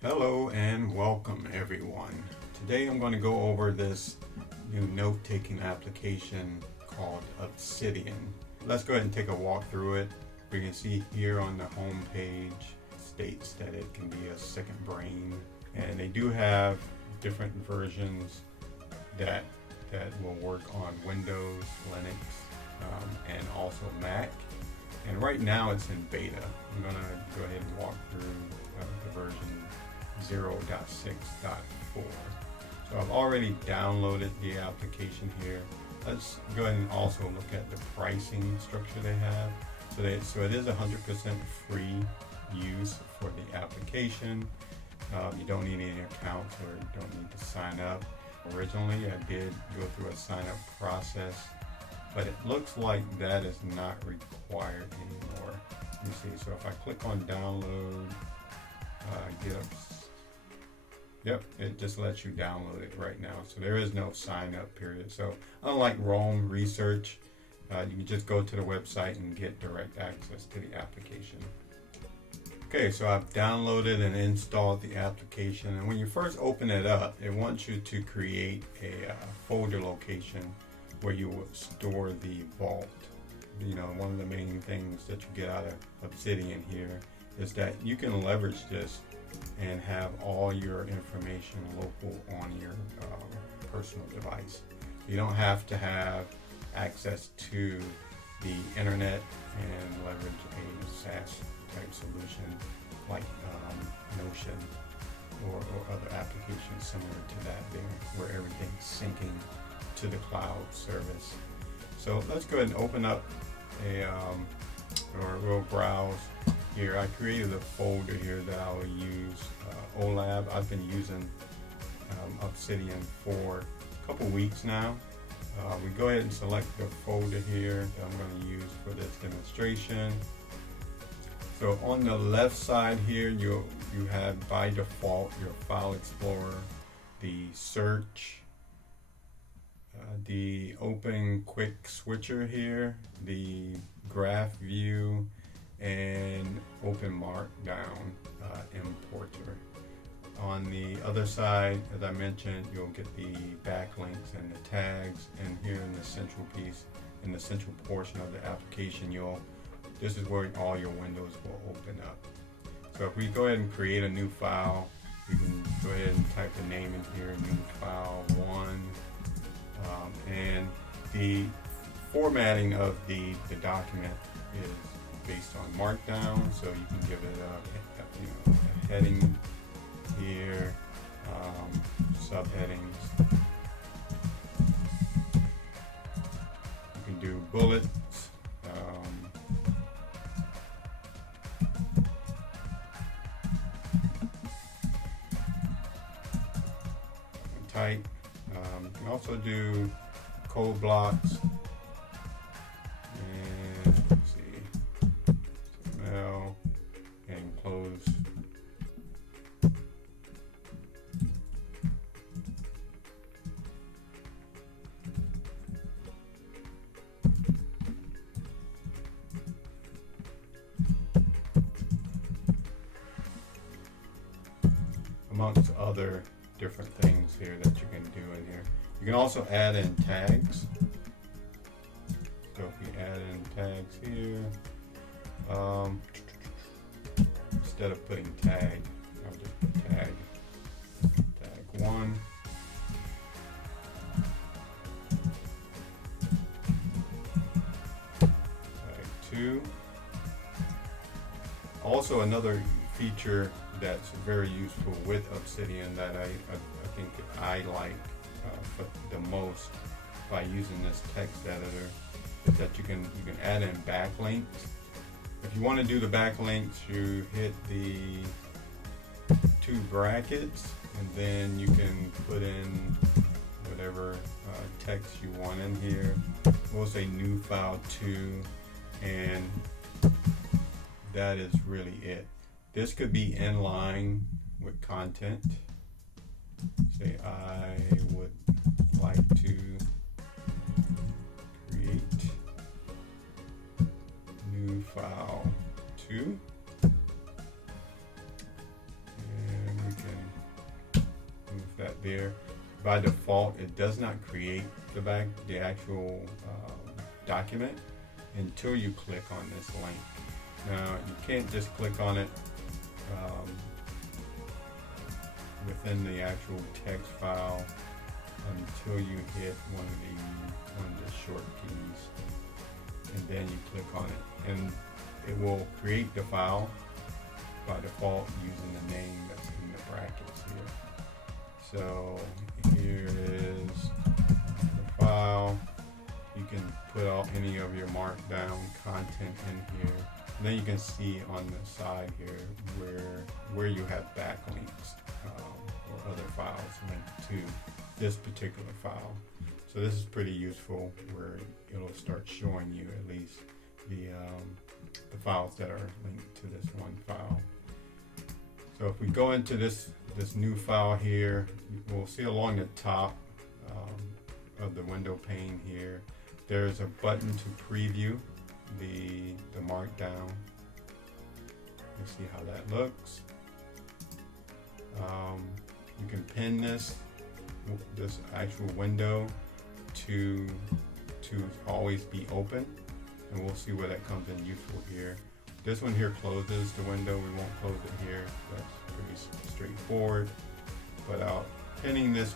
Hello and welcome everyone. Today I'm going to go over this new note-taking application called Obsidian. Let's go ahead and take a walk through it. We can see here on the home page states that it can be a second brain, and they do have different versions that will work on Windows, Linux, and also Mac. And right now it's in beta. I'm going to go ahead and walk through the version 0.6.4. So I've already downloaded the application here. Let's go ahead and also look at the pricing structure they have. So it is 100% free use for the application. You don't need any accounts or you don't need to sign up. Originally I did go through a sign up process, but it looks like that is not required anymore. Let me see. So if I click on download, get up. Yep, it just lets you download it right now. So there is no sign up period. So unlike Roam Research, you can just go to the website and get direct access to the application. Okay, so I've downloaded and installed the application. And when you first open it up, it wants you to create a folder location where you would store the vault. You know, one of the main things that you get out of Obsidian here is that you can leverage this and have all your information local on your personal device. You don't have to have access to the internet and leverage a SaaS type solution like Notion or other applications similar to that there, where everything's syncing to the cloud service. So let's go ahead and open up or we'll browse. Here, I created a folder here that I will use. OLAB, I've been using Obsidian for a couple weeks now. We go ahead and select the folder here that I'm going to use for this demonstration. So on the left side here, you have by default your File Explorer, the search, the Open Quick Switcher here, the Graph View, and Open Markdown importer. On the other side, as I mentioned, you'll get the backlinks and the tags, and here in the central piece, in the central portion of the application, this is where all your windows will open up. So if we go ahead and create a new file, we can go ahead and type the name in here, new file 1, and the formatting of the document is based on Markdown, so you can give it a heading here, subheadings. You can do bullets. Type. You can also do code blocks. Let's see, HTML, and close. Amongst other different things here that you can do in here. You can also add in tags. So if we add in tags here, instead of putting tag, I'll just put tag 1. Tag 2. Also another feature that's very useful with Obsidian that I think I like the most by using this text editor is that you can add in backlinks. If you want to do the backlinks, you hit the 2 brackets and then you can put in whatever text you want in here. We'll say new file 2, and that is really it. This could be in line with content. Say I would like to create new file 2, and we there. By default, it does not create the actual document until you click on this link. Now, you can't just click on it within the actual text file until you hit one of the short keys, and then you click on it, and it will create the file by default using the name that's in the brackets here. So here is the file. You can put out any of your markdown content in here. And then you can see on the side here where you have backlinks or other files linked to this particular file. So this is pretty useful, where it'll start showing you at least the files that are linked to this one file. So if we go into this new file here, we'll see along the top of the window pane here, there's a button to preview the markdown. You see how that looks. You can pin this actual window to always be open, and we'll see where that comes in useful here. This one here closes the window. We won't close it here. That's pretty straightforward. But pinning this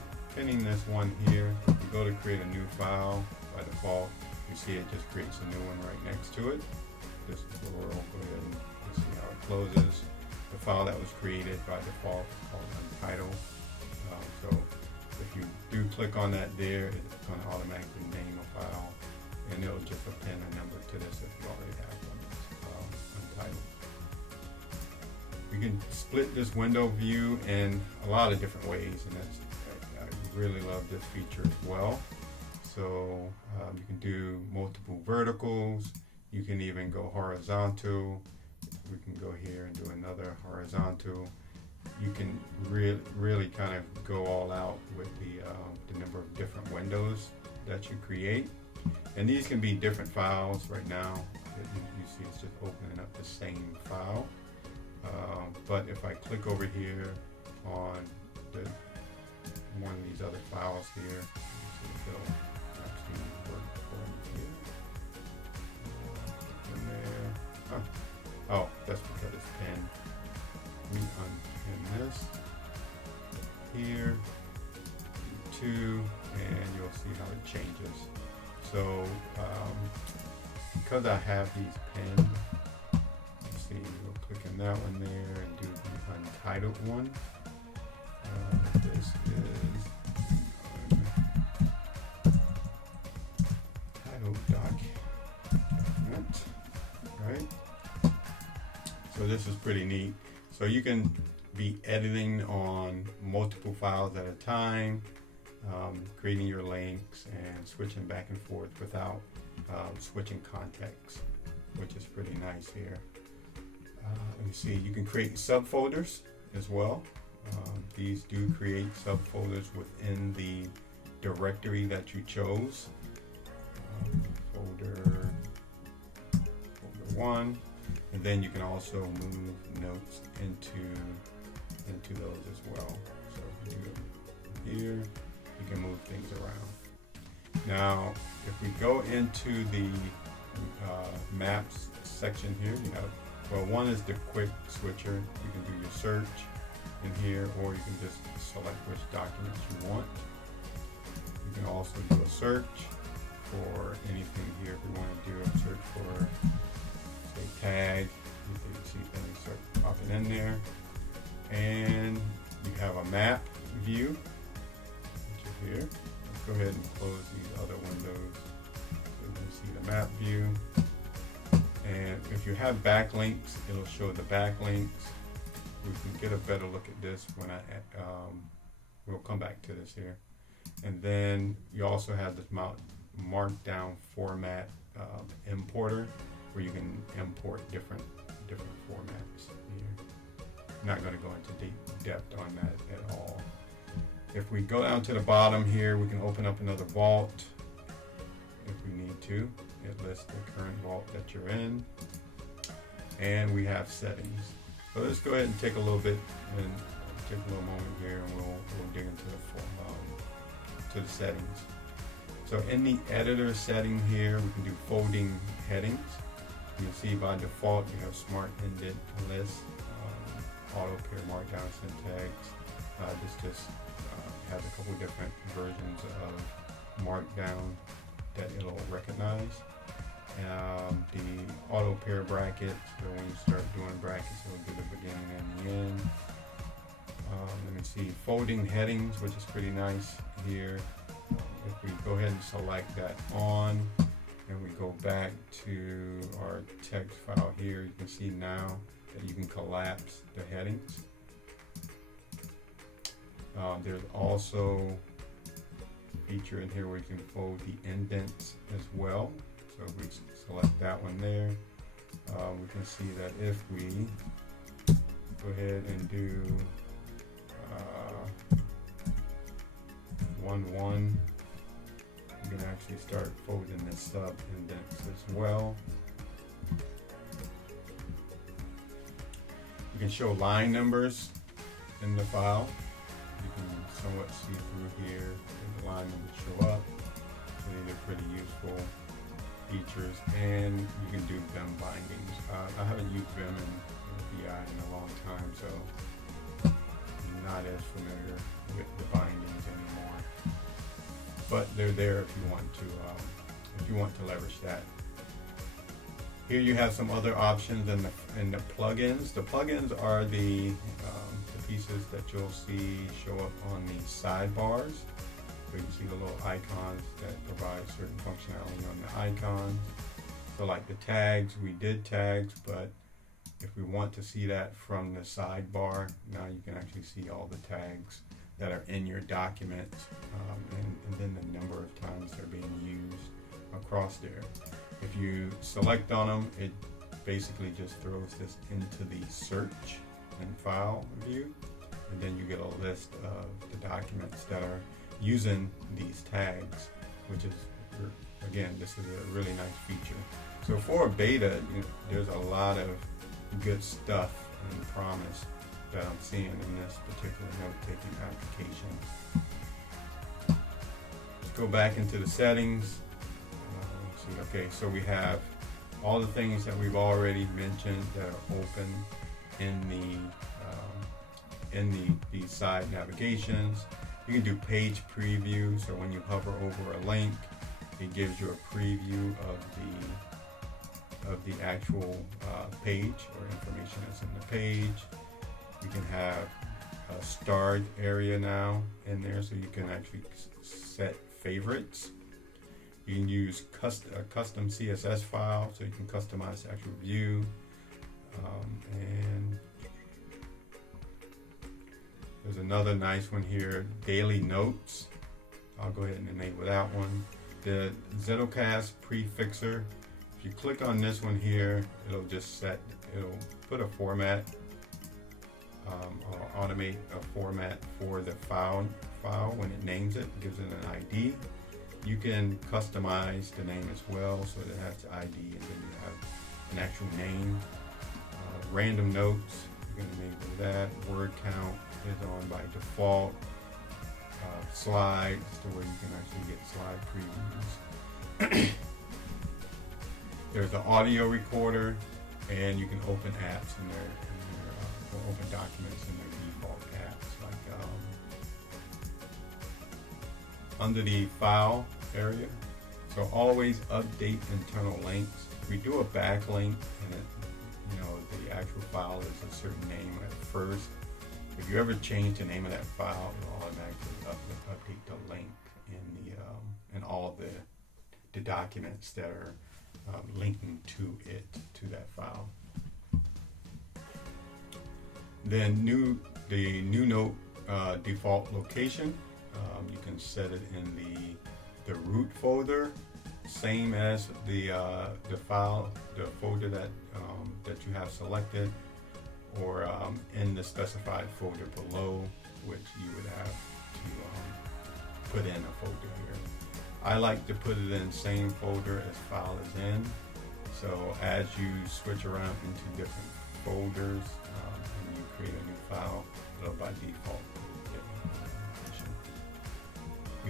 one here, if you go to create a new file, by default, you see it just creates a new one right next to it. This is where we'll go ahead and see how it closes. The file that was created by default is called untitled. So if you do click on that there, it's going to automatically name a file, and it'll just append a number to this if you already have one untitled. You can split this window view in a lot of different ways, and I really love this feature as well. So you can do multiple verticals. You can even go horizontal. We can go here and do another horizontal. You can really kind of go all out with the number of different windows that you create. And these can be different files. Right now, you see it's just opening up the same file. But if I click over here on one of these other files here, you see it'll actually work for me here. In there. Oh, that's because it's pinned. We unpin this here, 2, and you'll see how it changes. So because I have these pinned, let's see, we'll click in that one there and do the untitled one. This is titled document, right? So this is pretty neat. So you can be editing on multiple files at a time, creating your links and switching back and forth without switching context, which is pretty nice here. Let me see, you can create subfolders as well. These do create subfolders within the directory that you chose. Folder 1, and then you can also move notes into those as well. So if you do here, you can move things around. Now, if we go into the maps section here, you have, well, one is the quick switcher. You can do your search in here, or you can just select which documents you want. You can also do a search for anything here. If you want to do a search for, say, tag, you can see things start popping in there. And you have a map view, which is here. Let's go ahead and close these other windows so you can see the map view. And if you have backlinks, it'll show the backlinks. We can get a better look at this when we'll come back to this here. And then you also have this markdown format importer, where you can import different formats here. I'm not going to go into deep depth on that at all. If we go down to the bottom here, we can open up another vault if we need to. It lists the current vault that you're in. And we have settings. So let's go ahead and take a little bit and take a little moment here and we'll dig into the settings. So in the editor setting here, we can do folding headings. You'll see by default you have smart indent list, auto pair markdown syntax. This has a couple different versions of markdown that it'll recognize. The auto pair brackets, so when you start doing brackets, it'll do the beginning and the end. Let me see, folding headings, which is pretty nice here. If we go ahead and select that on, and we go back to our text file here, you can see now that you can collapse the headings. There's also a feature in here where you can fold the indents as well. So if we select that one there, we can see that if we go ahead and do 1-1, you can actually start folding the sub indents as well. You can show line numbers in the file. You can somewhat see through here and the line numbers show up. So these are pretty useful features, and you can do Vim bindings. I haven't used Vim in VI in a long time, so I'm not as familiar with the bindings anymore. But they're there if you want to leverage that. Here you have some other options in the plugins. The plugins are the pieces that you'll see show up on the sidebars. So you can see the little icons that provide certain functionality on the icons. So like the tags, we did tags, but if we want to see that from the sidebar, now you can actually see all the tags that are in your document, and then the number of times they're being used across there. If you select on them, it basically just throws this into the search and file view, and then you get a list of the documents that are using these tags, which is, again, this is a really nice feature. So for a beta, there's a lot of good stuff and promise that I'm seeing in this particular note-taking application. Let's go back into the settings. Let's see. Okay, so we have all the things that we've already mentioned that are open in the side navigations. You can do page preview, so when you hover over a link, it gives you a preview of the actual page or information that's in the page. You can have a starred area now in there, so you can actually set favorites. You can use a custom CSS file, so you can customize the actual view. And there's another nice one here, daily notes. I'll go ahead and enable that one. The Zettelkasten prefixer. If you click on this one here, it'll put a format, or automate a format for the file when it names it, gives it an ID. You can customize the name as well, so that it has the ID and then you have an actual name. Random notes, you can enable that. Word count is on by default. Slides, to where you can actually get slide previews. There's the audio recorder, and you can open apps in there, or open documents in their default apps. Like under the file area. So always update internal links. We do a backlink, and the actual file is a certain name at first. If you ever change the name of that file, it'll automatically update the link in all of the documents that are linking to that file. Then the new note default location, you can set it in the root folder, same as the folder that you have selected, or in the specified folder below, which you would have to put in a folder here. I like to put it in same folder as file is in. So as you switch around into different folders and you create a new file, it'll by default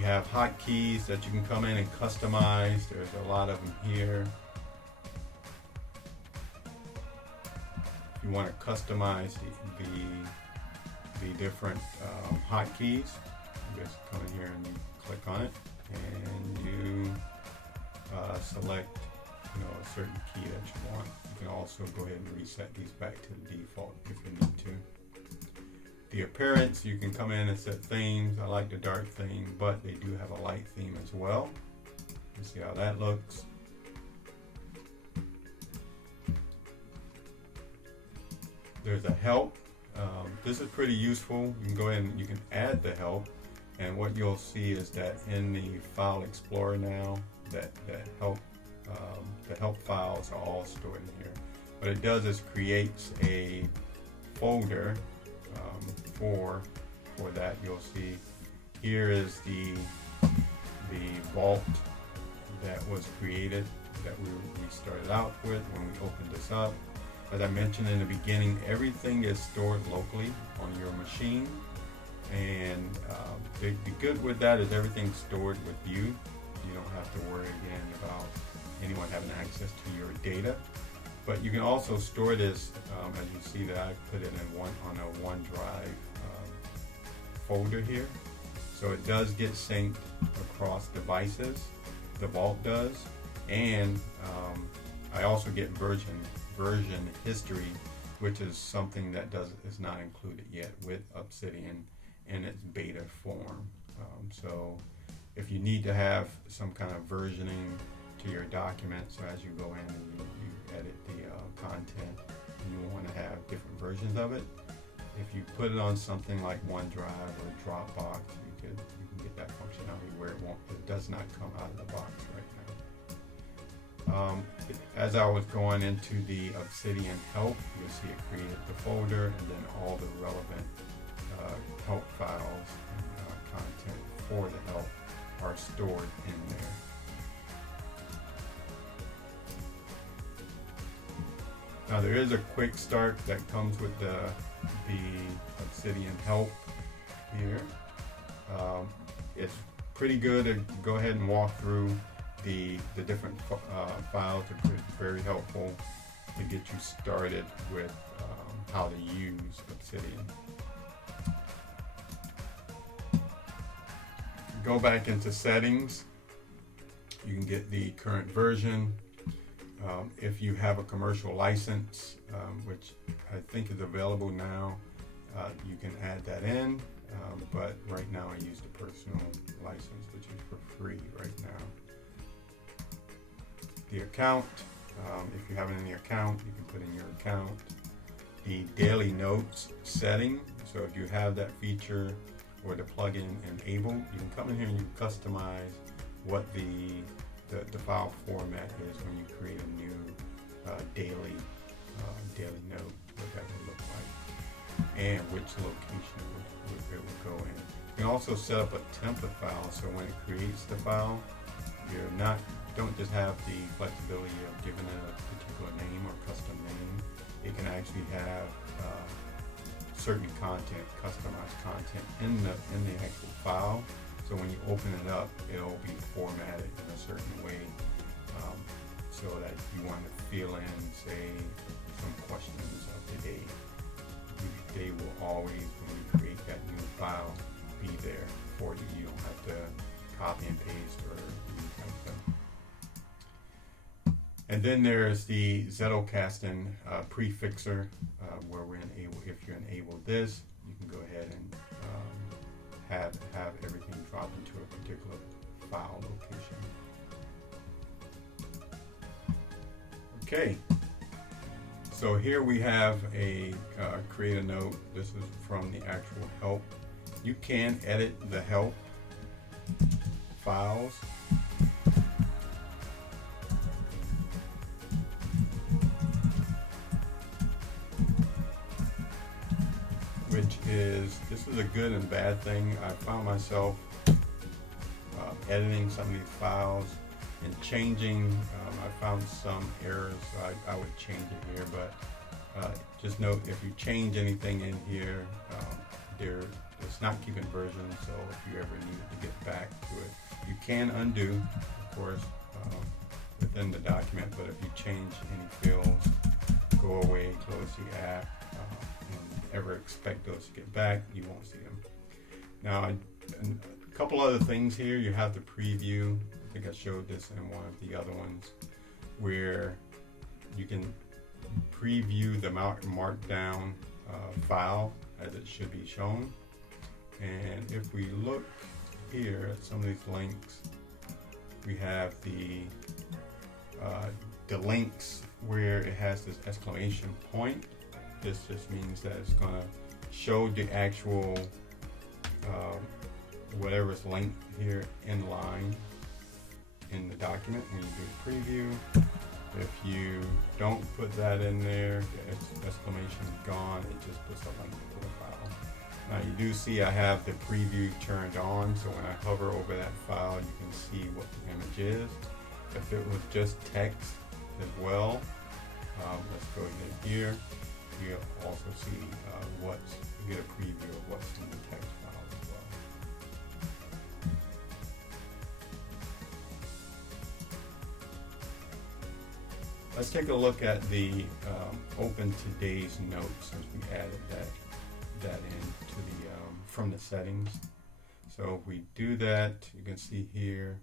You have hotkeys that you can come in and customize. There's a lot of them here. If you want to customize the different hotkeys, you just come in here and you click on it, and you select a certain key that you want. You can also go ahead and reset these back to the default if you need to. The appearance, you can come in and set themes. I like the dark theme, but they do have a light theme as well. You see how that looks. There's a help. This is pretty useful. You can go ahead and you can add the help, and what you'll see is that in the File Explorer now, the help files are all stored in here. What it does is creates a folder for that. You'll see here is the vault that was created that we started out with when we opened this up. As I mentioned in the beginning, everything is stored locally on your machine, and the good with that is everything's stored with you. You don't have to worry again about anyone having access to your data. But you can also store this, as you see that I put it in on a OneDrive folder here. So it does get synced across devices, the Vault does, and I also get version history, which is something that is not included yet with Obsidian in its beta form. So if you need to have some kind of versioning to your document, so as you go in and you edit the content, and you want to have different versions of it, if you put it on something like OneDrive or Dropbox, you can get that functionality where it does not come out of the box right now. As I was going into the Obsidian help, you'll see it created the folder, and then all the relevant help files and content for the help are stored in there. Now there is a quick start that comes with the Obsidian help here. It's pretty good to go ahead and walk through the different files. It's very helpful to get you started with how to use Obsidian. Go back into settings. You can get the current version. If you have a commercial license, which I think is available now, you can add that in. But right now I use the personal license, which is for free right now. The account, if you have it in the account, you can put in your account. The daily notes setting, so if you have that feature or the plugin enabled, you can come in here and you customize what the file format is when you create a new daily note, what that would look like, and which location it would go in. You can also set up a template file, so when it creates the file, don't just have the flexibility of giving it a particular name or custom name. It can actually have certain content, customized content in the actual file. So when you open it up, it'll be formatted in a certain way, so that you want to fill in, say, some questions of the day. They will always, when you create that new file, be there for you. You don't have to copy and paste or anything like that. And then there's the Zettelkasten prefixer, where if you enable this, you can go ahead and have everything drop into a particular file location. Okay, so here we have a create a note. This is from the actual help. You can edit the help files. This is a good and bad thing. I found myself editing some of these files and changing. I found some errors, so I would change it here, but just note if you change anything in here, there it's not keeping versions, so if you ever need to get back to it, you can undo, of course, within the document, but if you change any fields, go away, close the app, and ever expect those to get back, you won't see them. Now, a couple other things here. You have the preview. I think I showed this in one of the other ones, where you can preview the Markdown file as it should be shown. And if we look here at some of these links, we have the links where it has this exclamation point. This just means that it's going to show the actual whatever's linked here in line in the document when you do the preview. If you don't put that in there, the exclamation is gone, it just puts a link to the file. Now you do see I have the preview turned on, so when I hover over that file, you can see what the image is. If it was just text as well, let's go ahead here. You'll also see you get a preview of what's in the text file as well. Let's take a look at the open today's notes, since we added that into the from the settings. So if we do that, you can see here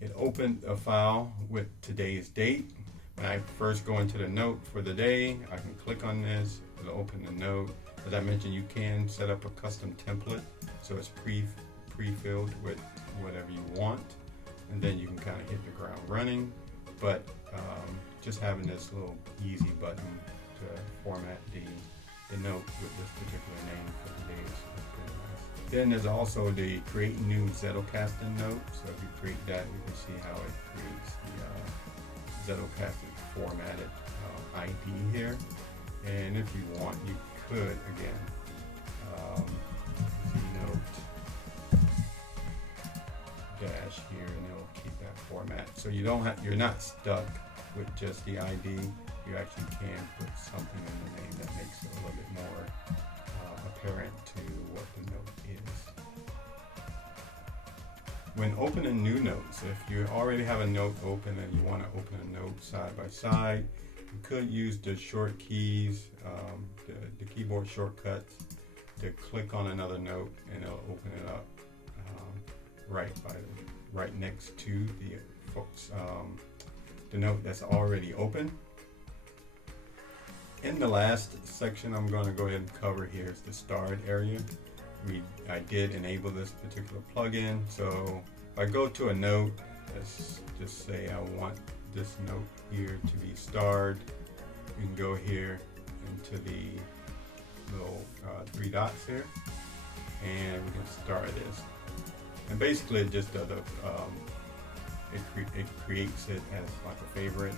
it opened a file with today's date. When I first go into the note for the day, I can click on this, it'll open the note. As I mentioned, you can set up a custom template, so it's pre-filled with whatever you want, and then you can kind of hit the ground running. But just having this little easy button to format the note with this particular name for today is pretty nice. Then there's also the create new Zettelkasten note. So if you create that, you can see how it creates the Zettelkasten formatted ID here. And if you want, you could again note dash here, and it'll keep that format. So you're not stuck with just the ID. You actually can put something in the name that makes it a little bit more apparent to what the note is. When opening new notes, if you already have a note open and you want to open a note side by side, you could use the short keys, the keyboard shortcuts, to click on another note, and it'll open it up right next to the note that's already open. In the last section I'm going to go ahead and cover here is the starred area. I did enable this particular plugin, so if I go to a note, let's just say I want this note here to be starred, you can go here into the little three dots here, and we can star this. And basically it just does it creates it as like a favorite.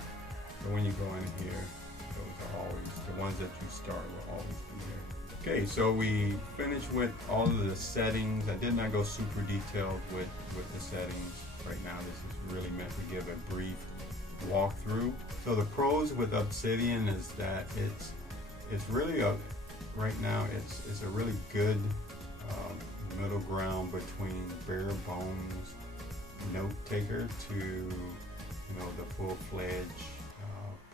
So when you go in here, those are always the ones that you start will always be there. Okay, so we finished with all of the settings. I did not go super detailed with the settings right now. This is really meant to give a brief walkthrough. So the pros with Obsidian is that it's really right now it's a really good middle ground between bare bones note taker to the full-fledged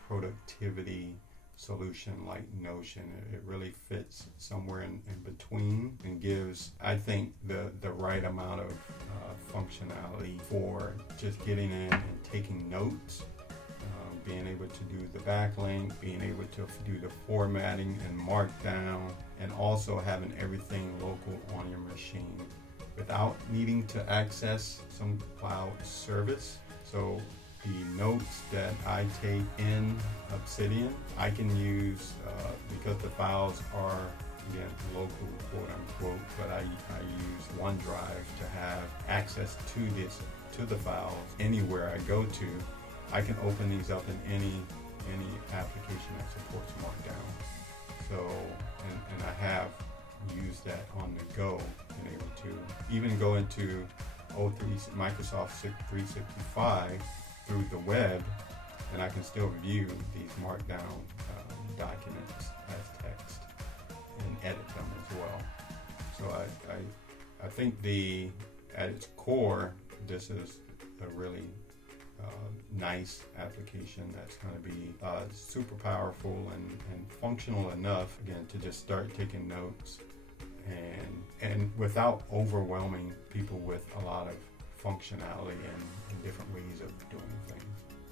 productivity solution like Notion. It really fits somewhere in between and gives, I think, the right amount of functionality for just getting in and taking notes, being able to do the backlink, being able to do the formatting and Markdown, and also having everything local on your machine without needing to access some cloud service. So the notes that I take in Obsidian, I can use because the files are, again, local, quote unquote, but I use OneDrive to have access to the files anywhere I go to. I can open these up in any application that supports Markdown. So, and I have used that on the go, and able to even go into Microsoft 365 through the web, and I can still view these Markdown documents as text and edit them as well. So I think at its core, this is a really nice application that's going to be super powerful and functional enough, again, to just start taking notes and without overwhelming people with a lot of functionality and different ways of doing things.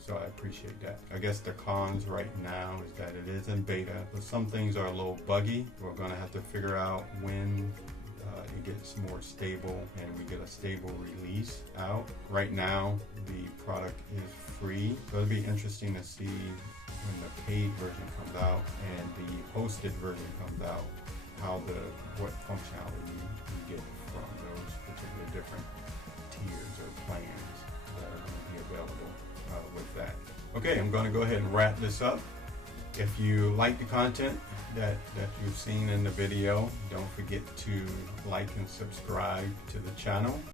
So I appreciate that. I guess the cons right now is that it is in beta, so some things are a little buggy. We're going to have to figure out when it gets more stable and we get a stable release out. Right now, the product is free, so it'll be interesting to see when the paid version comes out and the hosted version comes out, what functionality you get from those particular different tiers or plans that are going to be available with that. Okay, I'm going to go ahead and wrap this up. If you like the content that you've seen in the video, don't forget to like and subscribe to the channel.